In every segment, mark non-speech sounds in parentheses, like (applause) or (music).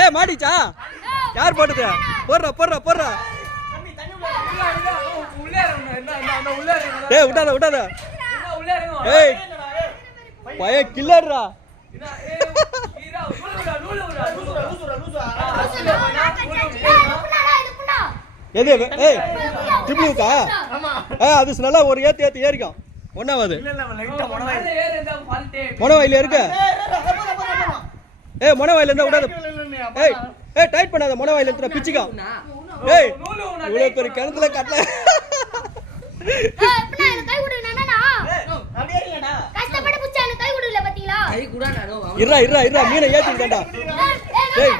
ஏ மாட்டிச்சா? யார் போட்டது? போடுறா போடுறா போடுறா. ஏய் விட்டாத விட்டாத. ஏய் பையன் கில்லர்ரா. எது ஏய் ட்ரிபிள்யூக்கா ஆ அது நல்லா ஒரு ஏத்து ஏத்து ஏறிக்கும். ஒன்னாவது மொனவாயில இருக்க ஏய் மொனவாயில இருந்தா விடாத ஏய் ஏய் டைட் பண்ணாத மொனவாயில இருந்தா பிச்சுக்கா ஏய் இவ்வளவு பெரிய கிணத்துல கட்டல கை கூட நானோ இருடா இருடா இருடா மீனை ஏத்திட்டான்டா ஏய்.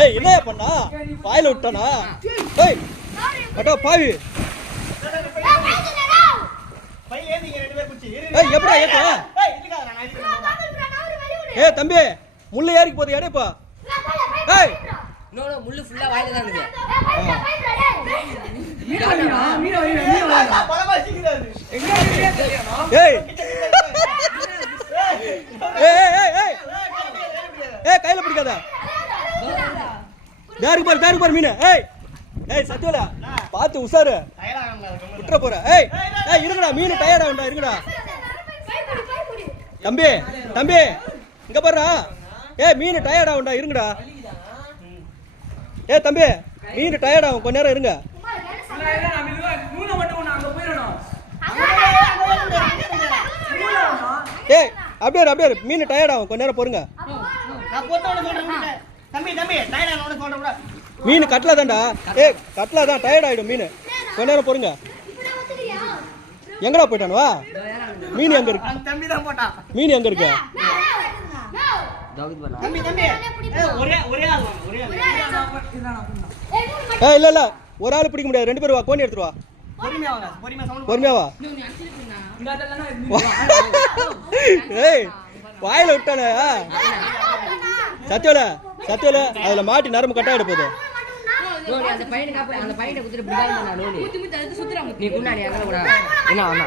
ஏய் என்னையா பண்ணா வாயில விட்டானா ஏய் அடா பாவி ஏய் எப்படா ஏத்த ஏய் தம்பி முள்ளு ஏறிக்கு போகுது எடைப்பா ஏய். நோ நோ முள்ளு ஃபுல்லா வாயில தான் இருக்கு ஏய். ஏய் ஏய் ஏய் ஏய் ஏய். கையில பிடிக்காத. தாருக்கு பாரு தாருக்கு பாரு மீன். ஏய். ஏய் சத்யோலா பார்த்து உசாரு விட்டுற போற. ஏய் இருங்கடா மீன் டயர்டா உண்டா இருங்கடா. தம்பி தம்பி இங்க பாருடா. ஏ மீன் டயர்டா உண்டா இருங்கடா. ஏ தம்பி மீன் டயர்டா கொஞ்ச நேரம் இருங்க. ஏ அப்படியே அப்படியே மீன் டயர்டாகும் கொஞ்ச நேரம் பொறுங்க. மீன் கட்லா தான்டா ஏய் கட்லா தான் டயர்ட் ஆயிடும் மீன். கொஞ்ச நேரம் பொறுங்க. எங்கடா போயிட்டானுவா? மீன் எங்க இருக்கு? அந்த தம்பி தான் போட்டான். மீன் எங்க இருக்கு? தகுதி பண்ணா தம்பி தம்பி. ஏய், ஒரே ஒரே ஆள் வாங்க, ஒரே ஆள். ஏய் இல்ல இல்ல. ஒரு ஆள் பிடிக்க முடியாது. ரெண்டு பேரும் வா கோணி எடுத்துட்டு வா. பொறுமையா வாங்க பொறுமையா சவுண்ட் பொறுமையா வா. ஏய் வாயில விட்டானே. சத்தியோல சத்தியோல அதுல மாட்டி நரம்பு கட்டா போகுது. அந்த பையனுக்கு அந்த பையனை குத்துட்டு நீ கூட. என்ன அண்ணா?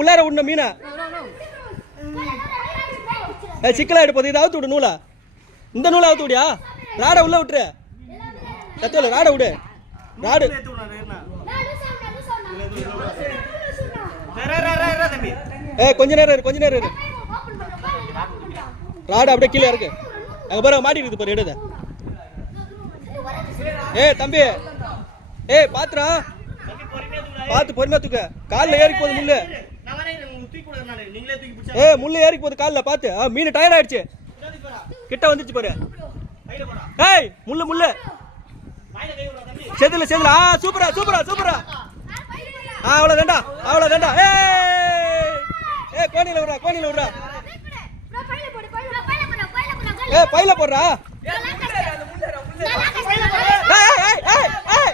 உள்ளார விடணும் மீனை. ஏய் சிக்கலா எடுப்போது இதை அவுத்து விடு நூலை. இந்த நூலை அவுத்து விடியா? ராடை உள்ள விட்டுரு. சத்தியோல ராடை விடு. ராடு. ஏய் கொஞ்ச நேரம் இரு கொஞ்ச நேரம் இரு. ராடு அப்படியே கீழே இருக்கு அங்கே பாரு மாட்டிருக்குது பாரு எடுத. ஏ தம்பி. ஏய் பாத்துடா பார்த்து பொறுமையா தூக்க. காலில் ஏறி போகுது முள்ளு. ஏ முள்ளு ஏறி போகுது காலில் பார்த்து ஆ, மீன் டயர்ட் ஆயிடுச்சு. கிட்ட வந்துச்சு பாரு. ஏய் முள்ளு முள்ளு. செதுல செதுல. ஆ சூப்பரா சூப்பரா சூப்பரா. ஆ அவ்வளோ தாண்டா அவ்வளோ அவ்வளவுதான்டா ஏ ஏ கோணியில் விடுறா கோணில விடுறா. ஏ பையில போடுறா. ஏய் ஏய் ஏய் ஏய் ஏய்.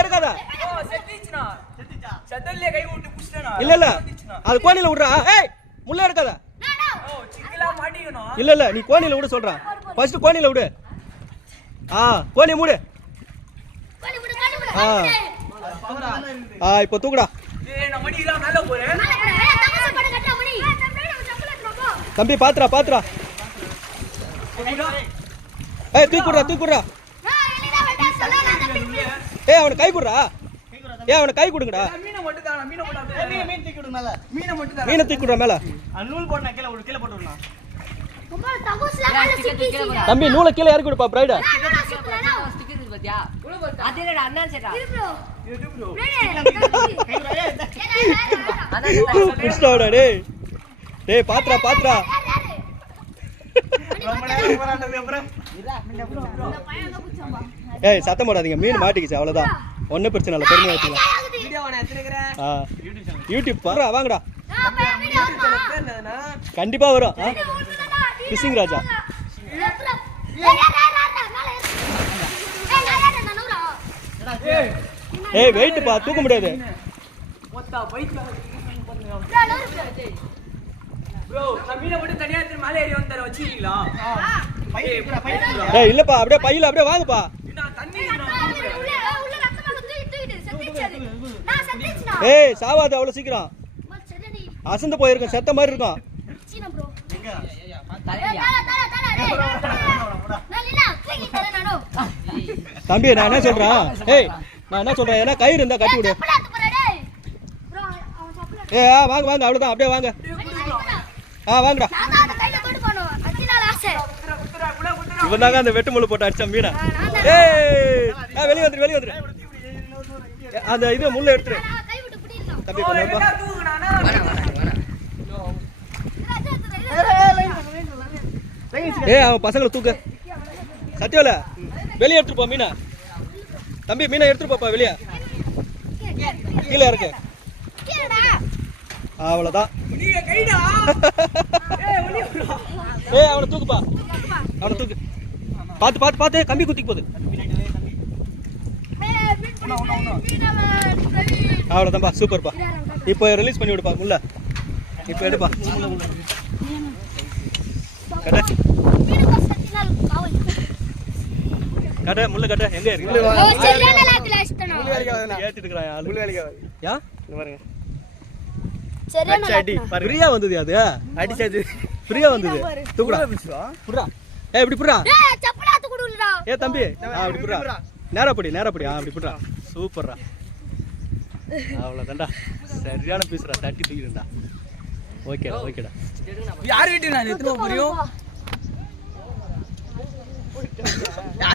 எடுக்காத இல்ல இல்ல. அது கோணில விடுறா. ஏய் முள்ள எடுக்காத இல்ல இல்ல நீ கோணில விடு சொல்றேன் ஃபர்ஸ்ட் கோணில விடு. ஆ கோணி மூடு. ஆ. ஆ இப்போ தூக்குடா. தம்பி பாத்துடா பாத்துடா. ஏய் தூக்கி விடுறா தூக்கி விடுறா. ஏய் அவனை கை கொடுறா. ஏய் அவனை கை கொடுங்கடா. ஏய், மீன், மீன் தூக்கி விடு மேல. மீனை தூக்கி விடுறா மேல. நூல் போடணும், கீழே விடு, கீழே போட்டு விடலாம். தம்பி நூலை கீழே இறக்கி விடுப்பா பிரைட. ஸ்டிக்கர் இருக்கு பாத்தியா ஏய் சத்தம் போடாதீங்க. மீன் மாட்டிக்கிச்சு அவ்வளோதான் ஒன்றும் பிரச்சனை இல்லை பெருமையாக வச்சுக்கலாம் ஆ. யூடியூப் வர வாங்கடா. கண்டிப்பாக வரும். ஆ? Fishing ராஜா. ஏய் வெயிட்டுப்பா பா தூக்க முடியாது. பை தூக்குறா, பை தூக்குறா. ஏய் இல்லப்பா அப்படியே பையில அப்படியே வாங்கப்பா. ஏய் சாவாது அவ்வளோ சீக்கிரம். அசந்து போயிருக்கும் செத்த மாதிரி இருக்கும்? தம்பி நான் என்ன சொல்றேன்? ஏய் நான் என்ன சொல்றேன்? ஏன்னா கயிறு இருந்தா கட்டி விடு. ஏ ஆ வாங்க வாங்க அவ்வளோதான் அப்படியே வாங்க. ஆ வாங்கடா. இவன் தாங்க அந்த வெட்டு முள்ளு போட்டு அடிச்ச மீனை. ஏய் ஆ வெளியே வந்துரு வெளியே வந்துரு. ஏ, அந்த இது முள்ள எடுத்துரு. தம்பி. ஏய் அவன் பசங்களை தூக்கு. சத்தியோல வெளியே எடுத்துட்டு போ மீனை. தம்பி மீனை எடுத்துட்டு போப்பா வெளியே. கீழே இருக்கு அவ்வளோதான் (laughs) ஏய் அவனை தூக்குப்பா. அவனை தூக்கு. பார்த்து பார்த்து பார்த்து கம்பி குத்திக்கு போகுது. அவ்வளோதான்ப்பா சூப்பர்ப்பா இப்போ ரிலீஸ் பண்ணி விடுப்பா உள்ள இப்போ எடுப்பா. கட்ட. கட்ட முள்ள கட்ட. எங்க இருக்கு? ஏத்திட்டு இருக்கிறான் ஆளு யா ஃப்ரீயா வந்தது அது? அடிச்சது ஃப்ரீயா வந்தது. தூக்குடா. ஏய் ஏ தம்பி. ஆ இப்படி புடுறா. நேரா படி நேரா படி. ஆ இப்படி புடுறா. சூப்பர்ரா. அவ்வளோதான்டா சரியான பீஸ்ரா. தட்டி தூக்கிடுண்டா ஓகேடா ஓகேடா. யார் வீட்டுக்கு நான் எத்தனை புரியும்? (laughs)